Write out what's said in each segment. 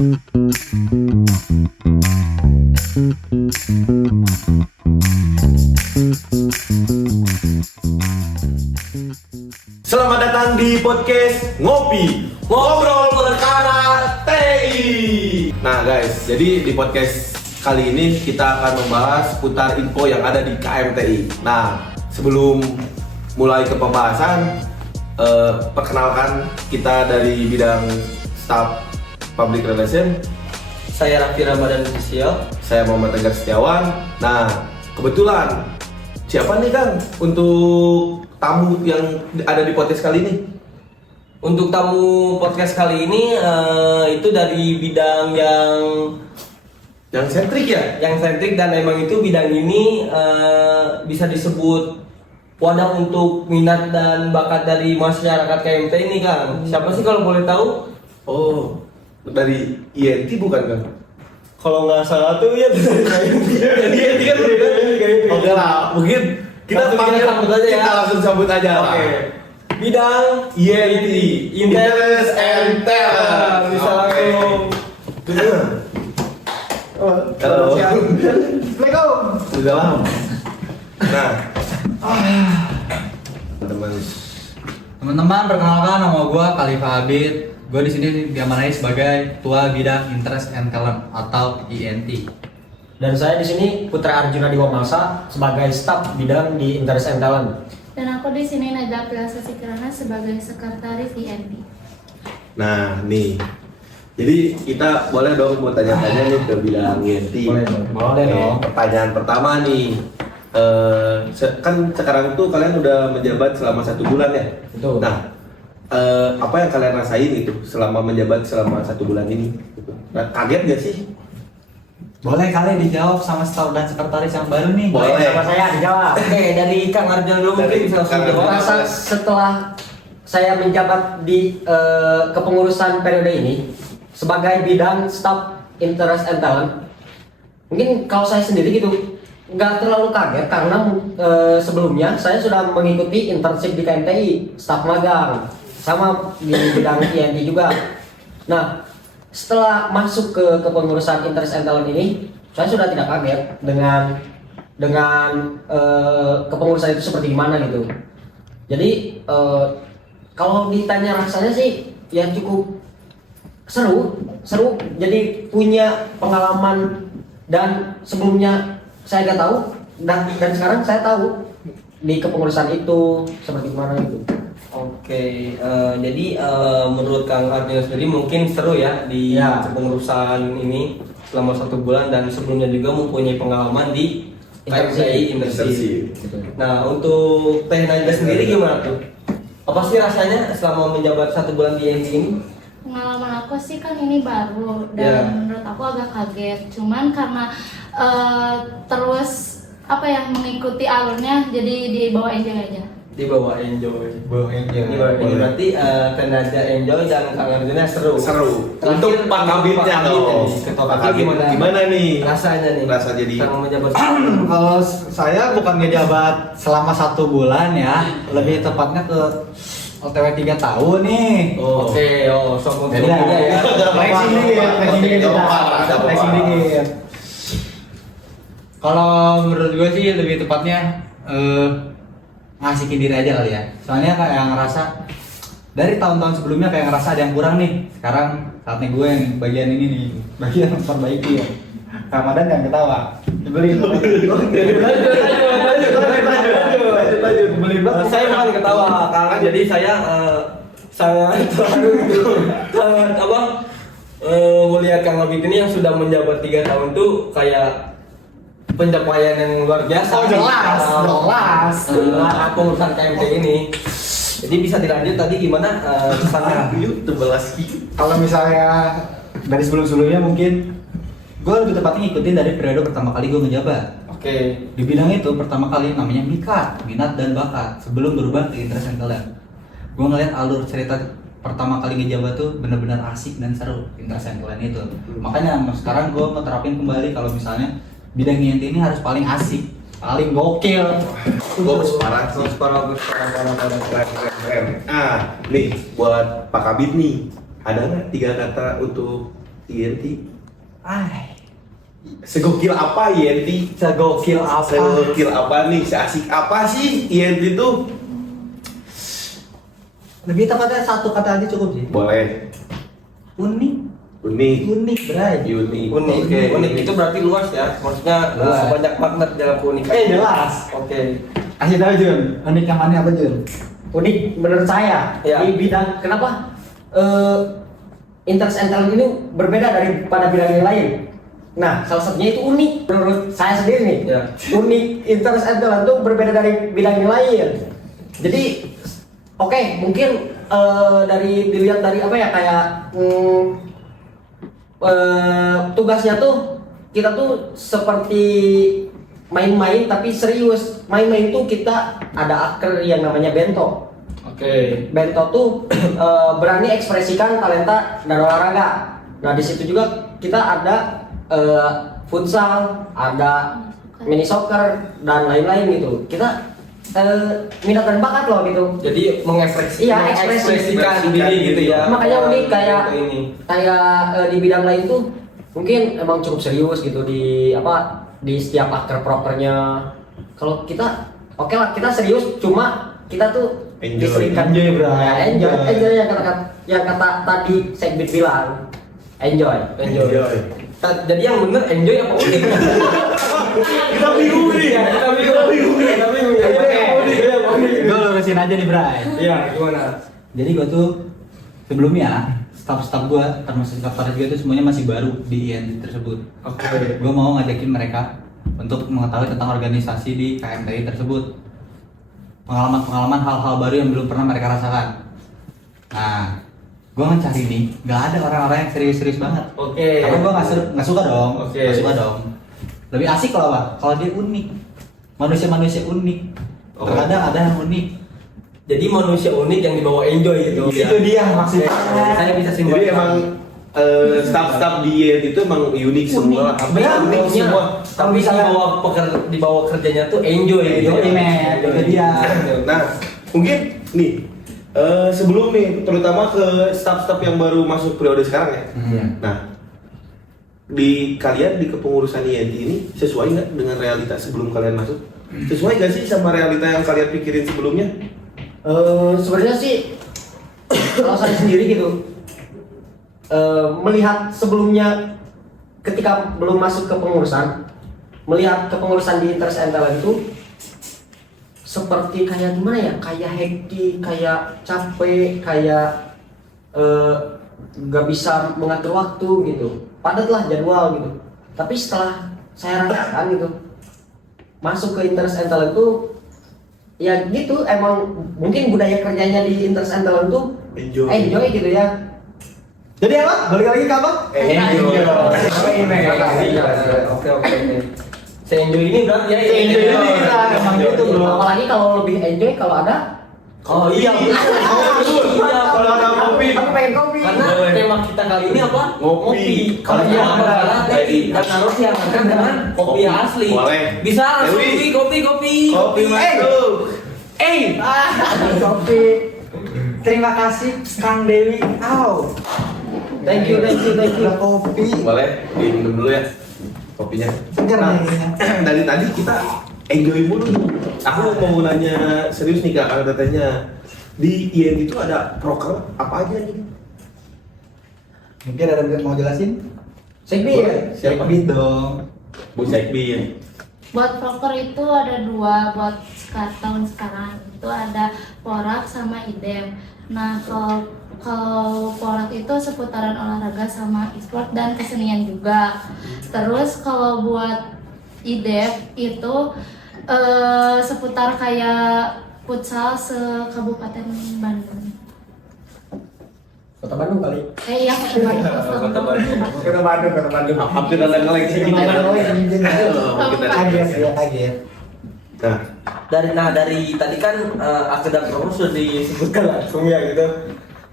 Selamat datang di podcast Ngopi Ngobrol Perkara TI. Nah guys, jadi di podcast kali ini kita akan membahas putar info yang ada di KMTI. Nah, sebelum mulai ke pembahasan, perkenalkan kita dari bidang Staff Public Relation. Saya Raffi Ramadan Official. Saya Muhammad Tegar Setiawan. Nah, kebetulan siapa nih Kang untuk tamu yang ada di podcast kali ini? Untuk tamu podcast kali ini itu dari bidang Yang sentrik ya? yang sentrik, dan emang itu bidang ini bisa disebut wadah untuk minat dan bakat dari masyarakat KMT ini, Kang. Siapa sih kalau boleh tahu? Oh, dari INT bukan Kang? Kalau nggak salah tuh ya dari KMT. INT kan oke lah, mungkin kita Langsung kita sambut aja ya. Kita langsung sambut aja lah. Oke. Bidang INT, Interest and Talent. Bisa Oke. langsung. Halo. Assalamualaikum. Sudah lama. Nah, Teman-teman, perkenalkan nama gue Khalifa Abid. Gue di sini diamanai sebagai Ketua Bidang Interest and Talent atau INT. Dan saya di sini Putra Arjuna Diwamasa sebagai staf bidang di Interest and Talent. Dan aku di sini Najla Priasasi Kirana sebagai sekretaris INT. nah nih. Jadi kita boleh dong mau tanya-tanya nih ke bidang INT. Boleh dong. Pertanyaan pertama nih. Kan sekarang tuh kalian udah menjabat selama 1 bulan ya? Betul. Nah, apa yang kalian rasain itu selama menjabat selama 1 bulan ini? Nah, kaget gak sih? Boleh kali dijawab sama staf dan sekretaris yang baru nih. Boleh. Sama saya dijawab. Oke, dari Kang Arjuna dulu Dari mungkin bisa langsung Kang jawab. Arjuna. Rasa setelah saya menjabat di kepengurusan periode ini sebagai bidang staf Interest and Talent, mungkin kalau saya sendiri gitu nggak terlalu kaget karena sebelumnya saya sudah mengikuti internship di KMTI, staf magang, sama di bidang INT juga. Nah, setelah masuk ke kepengurusan Interest and Talent ini, saya sudah tidak kaget dengan kepengurusan itu seperti gimana gitu. Jadi kalau ditanya rasanya sih ya cukup seru. Jadi punya pengalaman, dan sebelumnya saya nggak tahu, dan sekarang saya tahu di kepengurusan itu seperti gimana gitu. Oke, jadi menurut Kang Arjuna sendiri mungkin seru ya di Ya. kepengurusan ini selama 1 bulan, dan sebelumnya juga mempunyai pengalaman di KMTI Internship. Nah, untuk Teh Najla sendiri gimana tuh? Apa sih rasanya selama menjabat 1 bulan di INT ini? Pengalaman aku sih kan ini baru dan Ya. menurut aku agak kaget. Cuman karena terus mengikuti alurnya, jadi dibawa enjoy aja. Di bawah enjoy. Iya, Di bawah enjoy. Berarti Teh Najla enjoy dan Kang Arjuna seru. Seru. Terakhir, Untuk Pak Kabitnya Pak Kabit dong. nih. Ketua Pak Kabit Kabit gimana nih? Rasanya nih. Rasa jadi selama menjabat. Kalau saya bukan ngejabat selama 1 bulan ya, lebih tepatnya ke OTW 3 tahun nih. Oh. Oke, sombong Jadi ya. flexing dikit kita. Flexing dikit. Kalau menurut gue sih lebih tepatnya ngasihin diri aja kali ya. Soalnya kayak ngerasa dari tahun-tahun sebelumnya kayak ngerasa ada yang kurang nih. Sekarang saatnya gue yang bagian ini nih, bagian memperbaiki ya. Ramadan jangan ketawa. Dibeliin. Lanjut. Saya bukan ketawa karena jadi saya sangat melihat Kang Abid ini yang sudah menjabat 3 tahun tuh kayak pencapaian yang luar biasa. Oh, jelas. Pengurusan KMT ini. Jadi bisa dilanjut tadi gimana kesannya? Yuk, tebelas Kalau misalnya dari sebelum-sebelumnya mungkin gue lebih tepatnya ngikutin dari periode pertama kali gue ngejabat. Oke. Di bidang itu pertama kali namanya minat dan bakat sebelum berubah ke interest and talent. Gue ngeliat alur cerita pertama kali ngejabat tuh benar-benar asik dan seru interest and talent itu. Makanya sekarang gue mau terapin kembali kalau misalnya bidang INT ini harus paling asik, paling gokil. Bagus parah. Keren. Nih buat Pak Kabit nih, ada nggak 3 kata untuk Yenti. Ay, Segokil apa Yenti? segokil apa? Segokil apa nih? Seasik apa sih Yenti tuh? Lebih tepatnya satu kata aja cukup sih. Boleh. Unik. Unik. Unik, Bray. Unik. Unik. Oke. Unik itu berarti luas ya. Maksudnya Luas. banyak makna dalam keunikan. Jelas. Oke. Kasih tahu Jun, unik yang mana apa Jun? Unik menurut saya Ya. di bidang kenapa interest and talent ini berbeda daripada bidang yang lain. Nah, salah satunya itu unik menurut saya sendiri nih. Ya. Unik interest and talent itu berbeda dari bidang yang lain. Jadi, oke, mungkin dari dilihat dari apa ya kayak tugasnya tuh kita tuh seperti main-main tapi serius. Main-main tuh kita ada aker yang namanya bento. Oke. Bento tuh berani ekspresikan talenta dan olahraga. Nah di situ juga kita ada futsal, ada mini soccer dan lain-lain gitu. Kita minat dan bakat loh gitu. Jadi Iya, mengekspresikan diri gitu ya. Makanya unik kayak Gitu ini. di bidang lain tuh mungkin emang cukup serius gitu di setiap akar propernya. Kalau kita oke lah kita serius, cuma kita tuh Enjoy. diserikan Enjoy, bro. Ya, enjoy yang kata tadi Segbit bilang enjoy. Jadi yang bener enjoy apa unik? Kita bingung nih. Kita bingung. Gue lurusin aja nih Bray. Iya, gimana? Jadi gue tuh sebelumnya staff gue termasuk staff Farid gue tuh semuanya masih baru di INT tersebut. Oke. Gue mau ngajakin mereka untuk mengetahui tentang organisasi di KMTI tersebut. Pengalaman-pengalaman hal-hal baru yang belum pernah mereka rasakan. Nah, gue mencari nih, nggak ada orang-orang yang serius-serius banget. Oke. Karena gue nggak suka dong. Oke. Nggak suka dong. Lebih asik kalau apa? Kalau dia unik. Manusia-manusia unik. Oh. Terkadang ada yang unik. Jadi manusia unik yang dibawa enjoy gitu. Itu dia maksudnya. Saya bisa simpulkan. Jadi emang staff-staff di Yenti itu emang unik semua. Benar, Unik Maunya, semua. tapi dibawa kerjanya tuh enjoy gitu. Enjoy, men. Itu dia. Nah, mungkin nih sebelum nih, terutama ke staff-staff yang baru masuk periode sekarang ya. Nah, di kalian di kepengurusan INT ini sesuai nggak dengan realita sebelum kalian masuk? Sesuai nggak sih sama realita yang kalian pikirin sebelumnya? Sebenarnya sih kalau saya sendiri gitu melihat sebelumnya ketika belum masuk ke pengurusan, melihat kepengurusan di interest and talent itu seperti kayak gimana ya, kayak hektik, kayak capek, kayak nggak bisa mengatur waktu gitu, padat lah jadwal gitu. Tapi setelah saya rasakan gitu masuk ke interest and talent itu ya gitu, emang mungkin budaya kerjanya di interest and talent tuh enjoy gitu ya. Jadi apa? Balik lagi ke apa? Oke. Saya enjoy ini berarti ya. Enjoy ini, emang gitu bro. Apalagi kalau lebih enjoy kalau ada Oh iya. Iya. Kalau ada kopi. aku pengen kopi. Karena Boleh. tema kita kali ini apa? Ngopi. Kalau Iya, yang adalah teh dan harus yang akan dengan kopi asli. Boleh. Bisa langsung Dewi. kopi. Kopi masuk. Kopi. Terima kasih Kang Dewi. Au. Thank you. Udah kopi. Boleh, diminum dulu ya kopinya. Segar Nah, nih. dari tadi kita enjoy mulu nih. Aku mau nanya serius nih Kak, ada tanya di IN itu ada proker apa aja nih? Mungkin ada yang mau jelasin? Segbi ya. Boleh. Siapa? Sekbid dong. Bu Sekbi ya. Buat proker itu ada dua buat tahun sekarang. Itu ada Porak sama IDEM. Nah, kalau Porak itu seputaran olahraga sama e-sport dan kesenian juga. Terus kalau buat IDEM itu seputar kayak futsal se-Kabupaten Bandung. Kota Bandung kali. Iya, Kota Bandung. Kota Bandung. Hampir ada ngeleng sedikit. Kaget ya, kaget. Nah, dari tadi kan akademik program sudah disebutkan langsung ya gitu.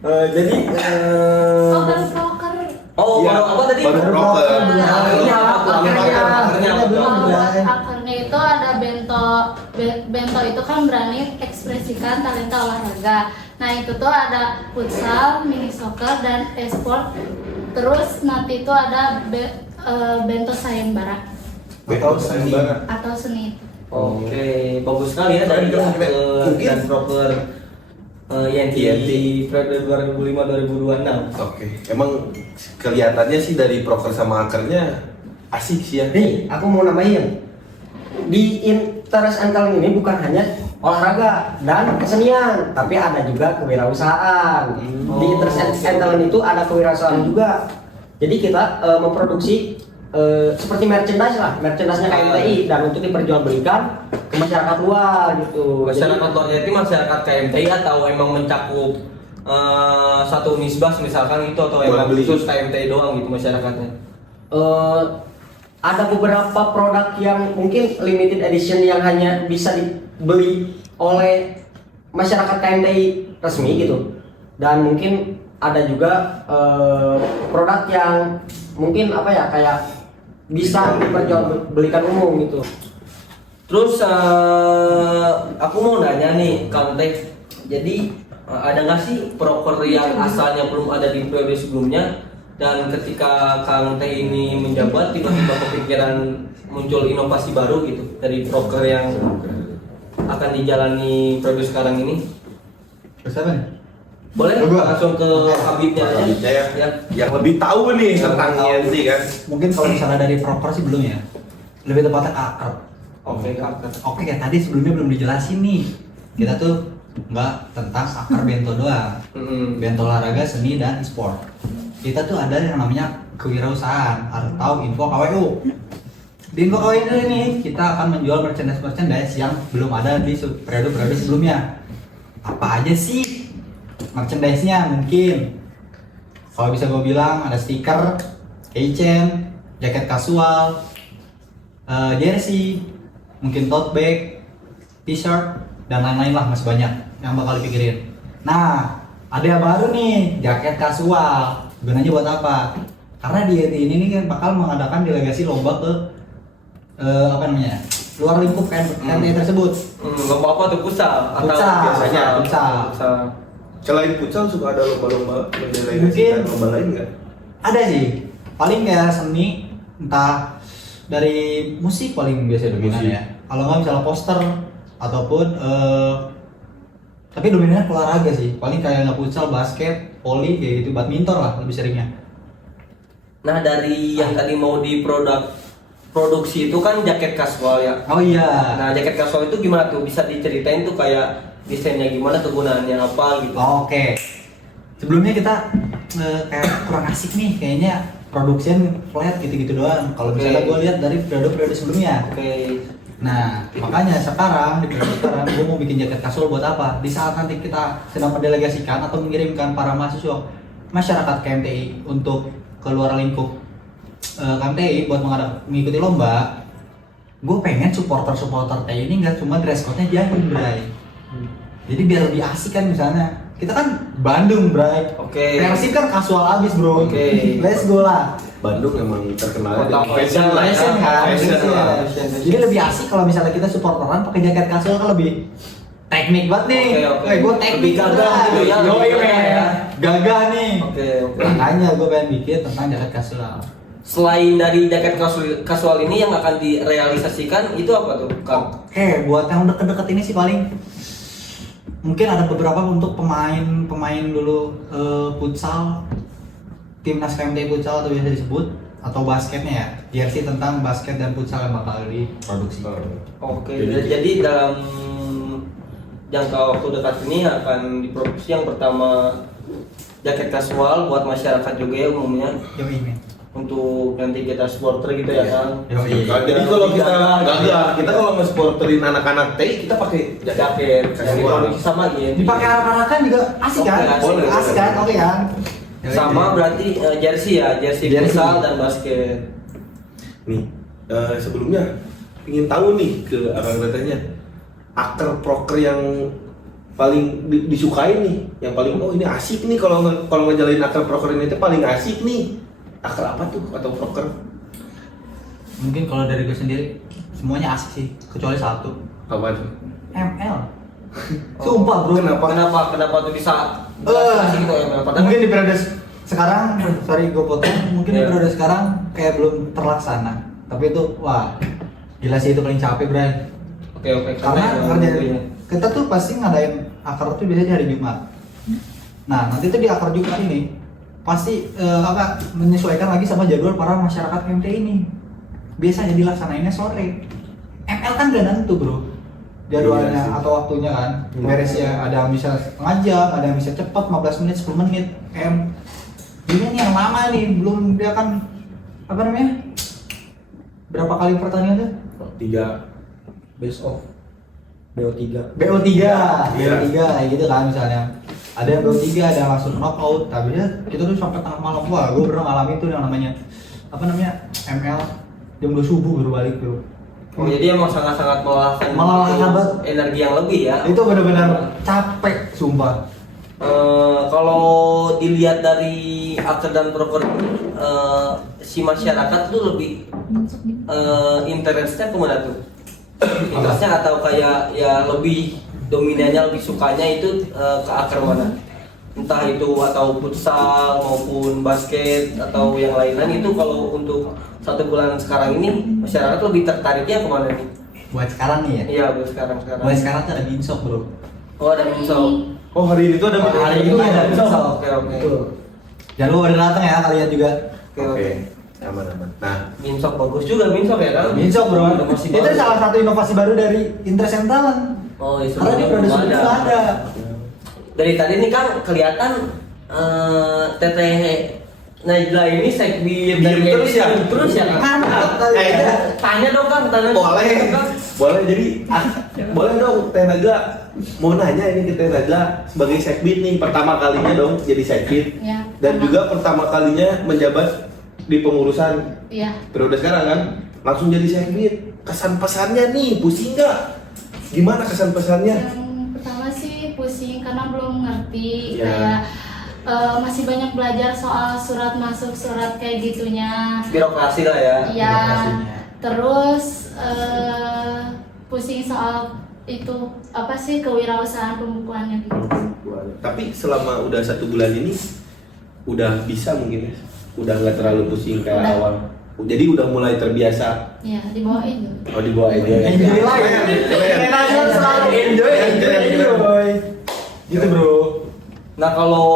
Jadi Oh, baru proker. Iya, baru apa tadi? baru proker. Akhirnya apa? Akhirnya apa? Akarnya itu ada bento itu kan berani ekspresikan talenta olahraga. Nah itu tuh ada futsal, mini soccer dan e-sport Terus nanti itu ada bento sayembara Atau sayembara. atau seni. Oke, bagus sekali ya dari Mungkin- dan proper YNT periode 2005-2026. Oke, emang kelihatannya sih dari proker sama akarnya asik sih ya. Nih, aku mau nambahin. Di interest and talent ini bukan hanya olahraga dan kesenian, tapi ada juga kewirausahaan. Di interest and talent itu ada kewirausahaan juga. Jadi kita memproduksi seperti merchandise-nya KMTI dan untuk diperjualbelikan ke masyarakat luar gitu. Masyarakat luar itu masyarakat KMTI atau emang mencakup satu nisbah misalkan itu atau emang Boleh beli. khusus KMTI doang gitu masyarakatnya? Ada beberapa produk yang mungkin limited edition yang hanya bisa dibeli oleh masyarakat KMTI resmi gitu, dan mungkin ada juga produk yang mungkin apa ya kayak bisa diperjualbelikan umum gitu. Terus aku mau nanya nih Kang Teh, jadi ada nggak sih proker yang asalnya belum ada di periode sebelumnya dan ketika Kang Teh ini menjabat tiba-tiba kepikiran muncul inovasi baru gitu dari proker yang akan dijalani periode sekarang ini? Terus apa nih? Boleh Gua. langsung ke Habibnya aja. Habibnya ya. Ya. Yang lebih tahu nih tentang YNT kan. Mungkin kalau misalnya dari proper sih belum ya. Lebih tepatnya ke akar. Oke, Kak. Oke, kayak tadi sebelumnya belum dijelasin nih. Kita tuh nggak tentang akar bento doang. Bento olahraga, seni, dan e-sport. Kita tuh ada yang namanya kewirausahaan atau info KWU. Di info KWU ini kita akan menjual merchandise yang belum ada di periode-periode sebelumnya. Apa aja sih merchandise-nya? Mungkin kalau bisa gue bilang ada stiker, keychain, jaket kasual, jersey, mungkin tote bag, t-shirt, dan lain-lain lah, masih banyak yang bakal dipikirin. Nah, ada yang baru nih, jaket kasual. Gunanya buat apa? Karena di YNT ini nih kan bakal mengadakan delegasi lomba ke apa namanya, luar lingkup KMTI tersebut. Lomba apa tuh, futsal? Atau Futsal, biasanya futsal. Selain futsal suka ada lomba-lomba mendelegasikan Mungkin. lomba lain nggak? Ada sih, paling kayak seni, entah dari musik paling biasa dominan Musik. ya. Kalau nggak misalnya poster ataupun tapi dominan olahraga sih, paling kayak nggak futsal, basket, voli kayak gitu, badminton lah lebih seringnya. Nah, dari yang tadi mau produksi itu kan jaket kasual ya. Oh iya. Nah, jaket kasual itu gimana tuh? Bisa diceritain tuh kayak desainnya gimana, kegunaannya apa gitu. Oke. Sebelumnya kita kayak kurang asik nih kayaknya produksian flat gitu-gitu doang. Kalau Oke. misalnya gue lihat dari periode-periode sebelumnya. Oke. Nah, makanya sekarang di periode sekarang gue mau bikin jaket kasual buat apa? Di saat nanti kita sedang mendelegasikan atau mengirimkan para mahasiswa masyarakat KMTI untuk keluar lingkup KMTI buat mengikuti lomba, gue pengen supporter TI ini nggak cuma dress code-nya jagung, Bray. Jadi biar lebih asik kan, misalnya kita kan Bandung, Bray. Oke. Persib kan kasual abis, bro. Oke. Let's go lah. Bandung emang terkenal Kota fashion lah ya. Fashion kan, Fashion fashion. lah. Jadi lebih asik kalau misalnya kita supporteran pakai jaket kasual kan lebih teknik banget nih. Oke. Gue teknik Lebih gagah gitu ya, Yoi, lebih gagah men. ya. Gagah nih. Oke. Makanya gue pengen bikin tentang jaket kasual. Selain dari jaket kasual ini yang akan direalisasikan itu apa tuh, Kang? Oke, buat yang deket-deket ini sih paling mungkin ada beberapa untuk pemain dulu futsal, timnas KMTI futsal atau biasa disebut, atau basketnya ya, jersey tentang basket dan futsal yang bakal diproduksi. Oke. Jadi- Jadi dalam jangka waktu dekat ini akan diproduksi yang pertama jaket kasual buat masyarakat juga ya umumnya, Yoi, men. untuk nanti kita supporter gitu ya Kang. Yoi. Nah, jadi kalau kita Gagah, gagah, kita kalau nge-sporterin anak-anak TI kita pakai Jaket yang Kasual. diproduksi sama gitu. Dipakai anak-anakan juga asik kan? Oke, asik. Boleh, asik kan? Oke kan? Yoi. Sama berarti jersey ya, jersey Jersey. futsal dan basket. nih. Sebelumnya ingin tahu nih ke abang datanya akar proker yang paling disukai nih, yang paling oh ini asik nih kalau ngejalanin akar proker ini tuh paling asik nih. Akar apa tuh atau proker? Mungkin kalau dari gue sendiri semuanya asik sih, kecuali satu. Apa tuh? ML. Sumpah bro. Kenapa? Kenapa tuh bisa Eh, asik gitu ya? Padahal mungkin di periode sekarang sorry gue potong, mungkin di periode sekarang kayak belum terlaksana, tapi itu wah gila sih, itu paling capek Bray. Oke. Karena kerja kita tuh pasti ngadain akar tuh biasanya di hari Jumat. Nah nanti tuh di akar Jumat ini pasti menyesuaikan lagi sama jadwal para masyarakat MT ini. Biasanya dilaksanainnya sore. ML kan gak nentu bro jadwalnya atau waktunya kan. Beresnya ada yang bisa setengah jam, ada yang bisa cepat 15 menit, 10 menit. Ini nih yang lama nih, belum dia kan apa namanya? Berapa kali pertandingan tuh? 3 Best of BO3. BO3 kayak gitu kan misalnya. Ada yang BO3, ada yang langsung knockout. Tapi kita tuh sampai tengah malam. Wah, gue pernah ngalamin tuh yang namanya ML jam 2 subuh baru balik bro. Oh, jadi emang sangat-sangat melelahkan banget. Energi yang lebih ya. Itu benar-benar capek, sumpah. Kalau dilihat dari aktor dan proker si masyarakat tuh lebih interestnya kemana tuh? Interestnya atau kayak ya lebih dominannya, lebih sukanya itu ke akar mana? Entah itu atau futsal maupun basket atau yang lain-lain itu. Kalau untuk 1 bulan sekarang ini masyarakat lebih tertariknya kemana nih? Buat sekarang nih ya? Iya, buat sekarang. Buat sekarang tuh ada Binsok bro. Oh, ada Minsok. Oh hari ini tuh ada Hari ini ada Binsok. Oke. Betul. Jangan lupa ada datang ya kalian juga. Oke. Aman. Nah, Minsok bagus juga Minsok ya kan? Binsok bro. Inovasi Itu baru. salah satu inovasi baru dari Interest and Talent. Oh, iya, Karena di sebelumnya produksi belum itu ada. Dari tadi nih kan kelihatan Teteh Najla ini Diem segbi dan terus ya? terus ya kan? Mantap kali ya. Tanya dong kan, tanya. boleh jadi boleh dong Teh Najla, mau nanya ini ke Teh Najla sebagai sekbid nih, pertama kalinya dong jadi sekbid Ya, dan juga pertama kalinya menjabat di pengurusan Iya. periode sekarang kan, langsung jadi sekbid. Kesan pesannya nih, pusing nggak? Gimana kesan pesannya? Yang pertama sih pusing karena belum ngerti, Ya. kayak masih banyak belajar soal surat masuk, surat kayak gitunya. Birokrasi lah ya. Iya. Birokrasinya. Terus pusing soal itu apa sih kewirausahaan pembukuannya gitu. Tapi selama udah 1 bulan ini udah bisa mungkin ya, udah nggak terlalu pusing kayak Udah. awal. Jadi udah mulai terbiasa. Iya, dibawain gitu. Oh dibawa aja. Enjoy lagi. Keren aja selalu enjoy. Gitu bro. Nah kalau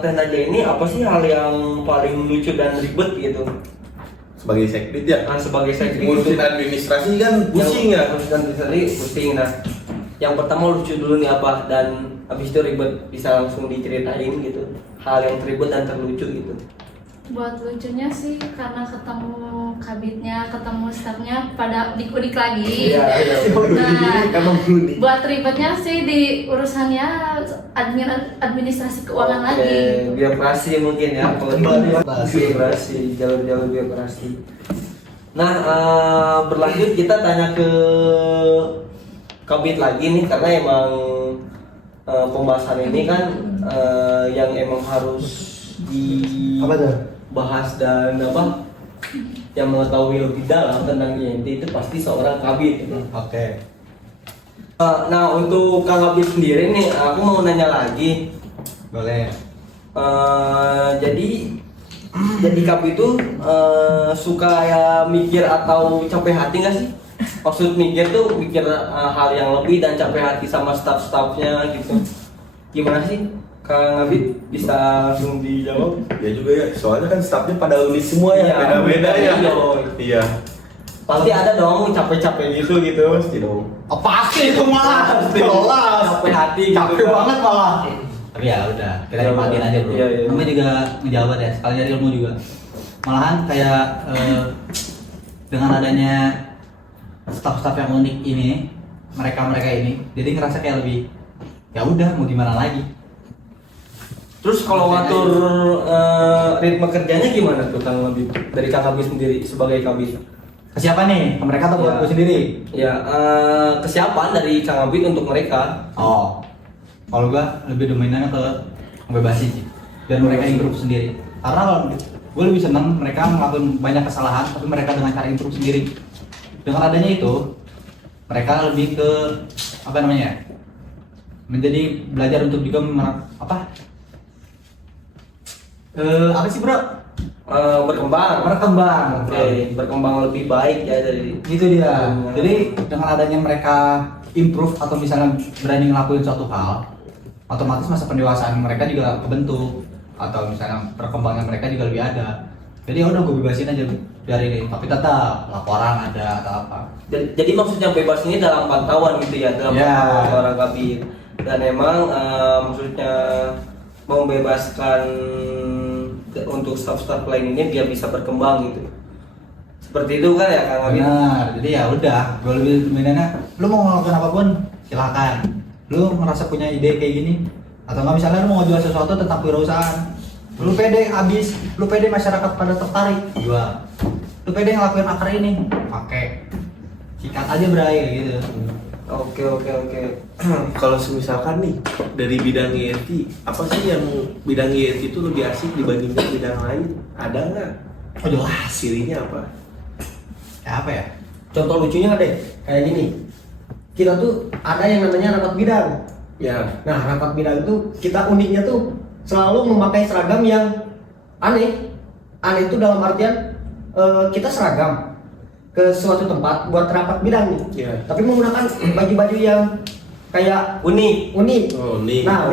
Teh Najla ini apa sih hal yang paling lucu dan ribet gitu? Sebagai sekbid ya. Nah, sebagai sekbid Ngurusin administrasi kan pusing ya. Ngurusin administrasi pusing. Nah, yang pertama lucu dulu nih apa, dan habis itu ribet, bisa langsung diceritain gitu. Hal yang terribet dan terlucu gitu. Buat lucunya sih karena ketemu kabitnya, ketemu staffnya pada dikulik lagi. Iya. Nah, Emang unik. buat ribetnya sih di urusannya administrasi keuangan Oke, lagi. Gitu. birokrasi mungkin ya. Kalau birokrasi, jalur-jalur birokrasi. Nah, berlanjut kita tanya ke kabit lagi nih, karena emang pembahasan ini kan yang emang harus Apa tuh? dibahas dan apa yang mengetahui lebih dalam tentang INT itu pasti seorang kabit. Oke. Nah, untuk Kang Kabit sendiri nih, aku mau nanya lagi. Boleh. Jadi kabit itu suka ya mikir atau capek hati nggak sih? Maksud mikir tuh mikir hal yang lebih dan capek hati sama staff-staffnya gitu. Gimana sih Kang Kabit, bisa langsung dijawab? Ya juga ya, soalnya kan staffnya pada unik semua ya, Iya, beda-beda ya. iya. Iya. Pasti ada dong capek-capek gitu. Pasti dong. Oh, pasti itu malah. Jelas. Capek hati gitu. Capek banget malah. Tapi ya udah, kita Iya, nikmatin aja bro. iya, iya. Namanya juga ngejabat ya, sekali dari ilmu juga. Malahan kayak dengan adanya staff-staff yang unik ini, mereka ini, jadi ngerasa kayak lebih ya udah mau gimana lagi. Terus kalau ngatur ritme kerjanya gimana tuh Kang Kabit? Dari Kang Kabit sendiri sebagai kabit? Ke siapa nih? Ke mereka atau buat Ya. gue sendiri? Ya, kesiapan dari Kang Kabit untuk mereka. Oh, kalau gua lebih dominannya ke ngebebasin sih, biar mereka improve sendiri. Karena kalau gue lebih senang mereka melakukan banyak kesalahan, tapi mereka dengan cara improve sendiri. Dengan adanya itu, mereka lebih ke apa namanya? Menjadi belajar untuk juga Apa sih bro? Berkembang. Oke, berkembang lebih baik ya dari Gitu dia. Jadi dengan adanya mereka improve atau misalnya berani ngelakuin suatu hal, otomatis masa pendewasaan mereka juga kebentuk atau misalnya perkembangan mereka juga lebih ada. Jadi ya udah gue bebasin aja dari ini, tapi tetap laporan ada atau apa. Jadi maksudnya bebas ini dalam pantauan gitu ya, dalam Ya. pantauan olahraga BIN. Dan emang maksudnya membebaskan untuk staff-staff lain ini biar bisa berkembang gitu. Seperti itu kan ya Kang Abid? Benar. Jadi ya udah, gue lebih mainannya, lu mau ngelakuin apapun silakan. Lu ngerasa punya ide kayak gini atau nggak misalnya lu mau jual sesuatu tentang kewirausahaan, lu pede habis, lu pede masyarakat pada tertarik jual, lu pede ngelakuin akar ini pakai sikat aja bray gitu. Oke. Kalau misalkan nih dari bidang INT, apa sih yang bidang INT itu lebih asik dibandingkan bidang lain? Ada nggak? Oh jelas. Cirinya apa? Kayak apa ya? Contoh lucunya deh, kayak gini. Kita tuh ada yang namanya rapat bidang. Ya. Nah, rapat bidang itu kita uniknya tuh selalu memakai seragam yang aneh. Aneh itu dalam artian kita seragam ke suatu tempat buat rapat bidang nih. Iya. Tapi menggunakan baju-baju yang kayak Unik. Oh, nih. Nah,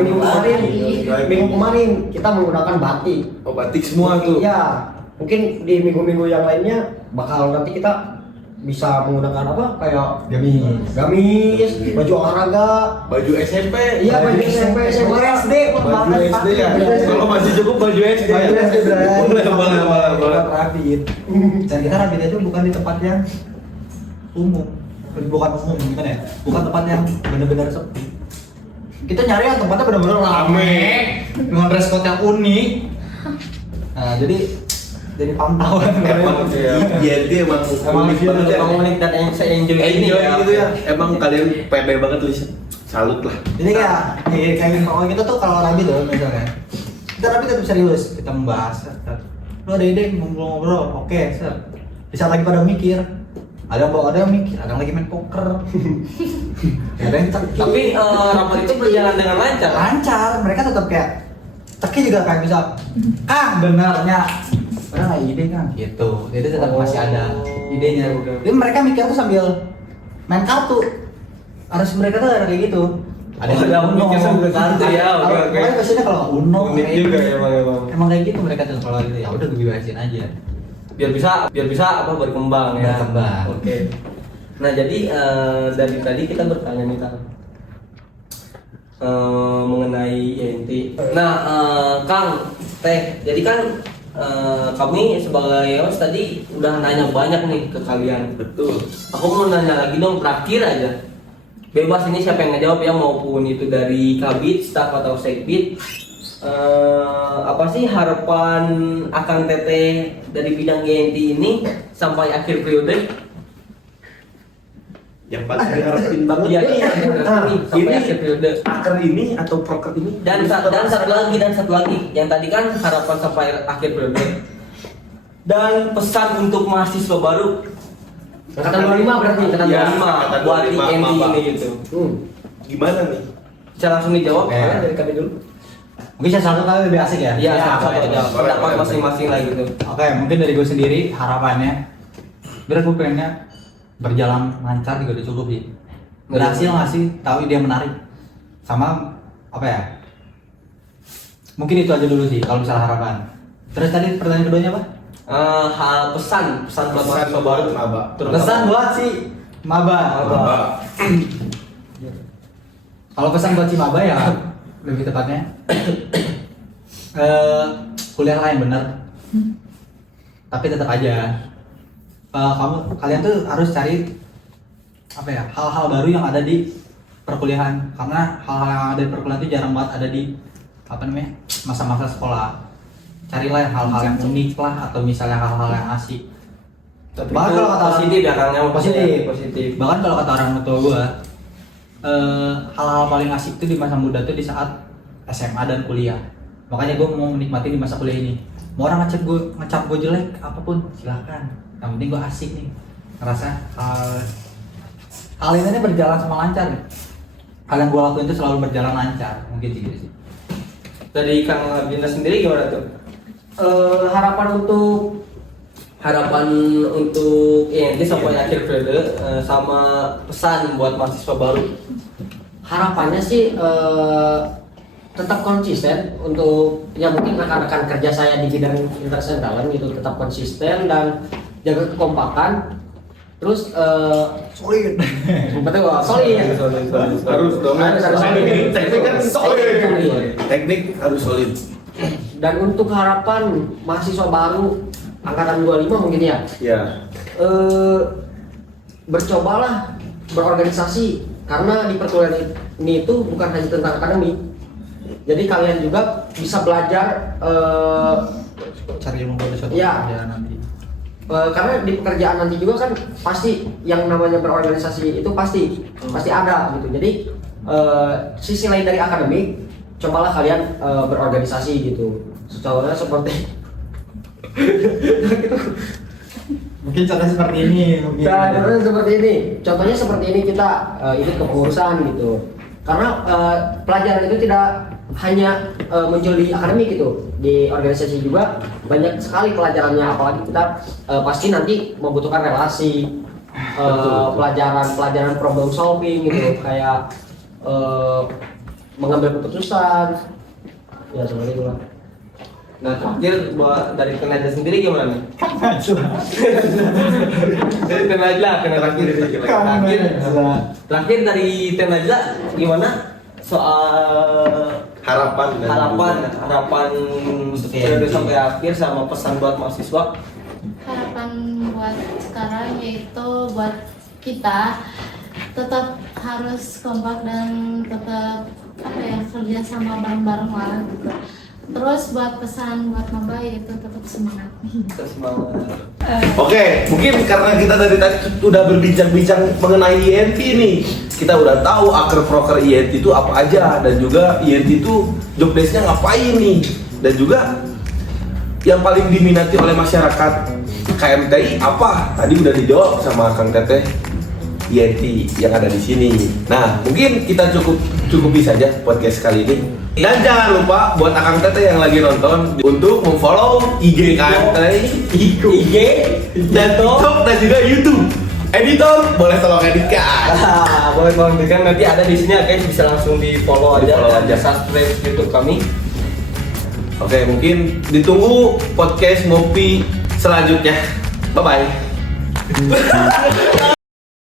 minggu kemarin kita menggunakan batik. Oh, batik semua tuh. Iya, mungkin di minggu-minggu yang lainnya bakal nanti kita bisa menggunakan apa kayak gamis, baju olahraga, Baju SMP. iya baju SMP, Baju SD, Baju SD ya. Kalau masih cukup baju SD. ya? Baju SD, Bray. Boleh. Rapid. Dan kita rapid itu bukan di tempat yang umum, bukan umum gimana ya? Bukan tempat yang benar-benar sepi. Kita nyari yang tempatnya benar-benar rame, dengan dress code yang unik. Nah, jadi pantauan Emang INT emang unik banget ya. Emang unik dan saya enjoy ini Enjoy ya. gitu ya. Emang kalian pede banget Lis. Salut lah. Jadi kayak kalau kita tuh kalau rabi tuh misalnya kita rabi tetap serius, kita membahas. Lu ada ide ngobrol-ngobrol, oke, set. Bisa lagi pada mikir. Ada yang mikir, ada yang lagi main poker. Ada yang Tapi rapat itu berjalan dengan lancar. lancar, mereka tetap kayak Teki juga kayak bisa, Kang benarnya ada nggak ide Kang? Gitu, jadi tetap masih ada idenya. Jadi mereka mikir tuh sambil main kartu. Harus mereka tuh ada kayak gitu. Ada mikir sambil kartu ya, oke. Makanya biasanya kalau Uno, Unik juga ya, emang. Emang kayak gitu mereka tuh kalau gitu ya udah gue bebasin aja. biar bisa apa berkembang ya. Berkembang. Oke. Nah, jadi dari tadi kita bertanya nih Kang. Mengenai INT. Nah, Kang, jadi kan kami sebagai host tadi udah nanya banyak nih ke kalian. Betul. Aku mau nanya lagi dong, terakhir aja. Bebas ini siapa yang ngejawab ya, maupun itu dari Kabit, staff atau Sekbid. Apa sih harapan Akang Teteh dari bidang INT ini sampai akhir periode? Yang paling diharapin banget. Iya, sampai ini akhir periode. akar ini atau proker ini Dan satu lagi yang tadi kan harapan sampai akhir periode. Dan pesan untuk mahasiswa baru Angkatan 25 berarti, angkatan Ya. 25. 5 buat angkatan 25, INT Maba. ini gitu. gimana nih? Bisa langsung dijawab Oke. ya, dari kami dulu. Mungkin saya satu kali lebih asik ya. Iya, satu aja. Pendapat boleh. masing-masing lah gitu. Oke, mungkin dari gue sendiri harapannya, biar gue pengennya berjalan lancar juga udah cukup sih. Berhasil ngasih tahu ide yang menarik, sama apa ya? Mungkin itu aja dulu sih kalau misalnya harapan. Terus tadi pertanyaan keduanya apa? Hal pesan buat mahasiswa baru. Maba. Pesan buat si maba. Maba. Kalau pesan buat si maba ya lebih tepatnya kuliah lain bener. Tapi tetap aja kalian tuh harus cari apa ya, hal-hal baru yang ada di perkuliahan, karena hal-hal yang ada di perkuliahan itu jarang banget ada di apa namanya masa-masa sekolah. Carilah hal-hal yang unik lah, atau misalnya hal-hal yang asik. Tapi Bahkan itu kalau kata positif ya Kang, yang positif. Bahkan kalau kata orang tua gua, hal-hal paling asik itu di masa muda tuh di saat SMA dan kuliah. Makanya gua mau menikmati di masa kuliah ini. Mau orang ngecap gue jelek apapun silahkan. Yang penting gua asik nih, ngerasa hal ini berjalan semua lancar nih. Hal yang gua lakuin itu selalu berjalan lancar, mungkin gitu sih. Dari Kang Abdina sendiri gimana tuh? harapan untuk INT sampai akhir periode sama pesan buat mahasiswa baru. Harapannya sih tetap konsisten untuk ya mungkin rekan-rekan kerja saya di bidang interest and talent itu tetap konsisten dan jaga kekompakan. Terus Solid. betul solid. Harus dong. Harus solid. Teknik kan solid. Solid. Teknik harus solid. Dan untuk harapan mahasiswa baru angkatan 25 mungkin ya, Ya. bercobalah berorganisasi karena di perkuliahan ini itu bukan hanya tentang akademik. Jadi kalian juga bisa belajar Cari ilmu pada suatu Ya. pekerjaan nanti. karena di pekerjaan nanti juga kan pasti yang namanya berorganisasi itu pasti ada gitu. Jadi sisi lain dari akademik, cobalah kalian berorganisasi gitu. Contohnya seperti Mungkin contohnya seperti ini. Mungkin. Nah, contohnya seperti ini kita ikut kepengurusan gitu. Karena pelajaran itu tidak hanya muncul di akademik gitu, di organisasi juga banyak sekali pelajarannya. Apalagi kita pasti nanti membutuhkan relasi, pelajaran problem solving gitu, kayak mengambil keputusan, ya seperti itu lah. Nah terakhir buat dari Tenajla sendiri gimana nih? Dari Tenajla terakhir dari Tenajla gimana soal Harapan harapan periode sampai akhir sama pesan buat mahasiswa. Harapan buat sekarang yaitu buat kita tetap harus kompak dan tetap kerja sama bareng-bareng lah gitu. Terus buat pesan buat maba yaitu tetap semangat. Semangat. Oke, mungkin karena kita dari tadi udah berbincang-bincang mengenai INT nih, kita udah tahu akar-proker INT itu apa aja dan juga INT itu job desk-nya ngapain nih, dan juga yang paling diminati oleh masyarakat KMTI apa? Tadi udah dijawab sama Kang Teteh, INT yang ada di sini. Nah, mungkin kita cukupi saja podcast kali ini. Dan jangan lupa buat Akang Teteh yang lagi nonton untuk memfollow IG KMTI, IG dan TikTok dan juga YouTube. Editor boleh tolong editkan. Boleh kan nanti ada di sini guys, bisa langsung di follow aja Di-follow dan aja. subscribe YouTube kami. Oke, mungkin ditunggu podcast ngopi selanjutnya. Bye bye.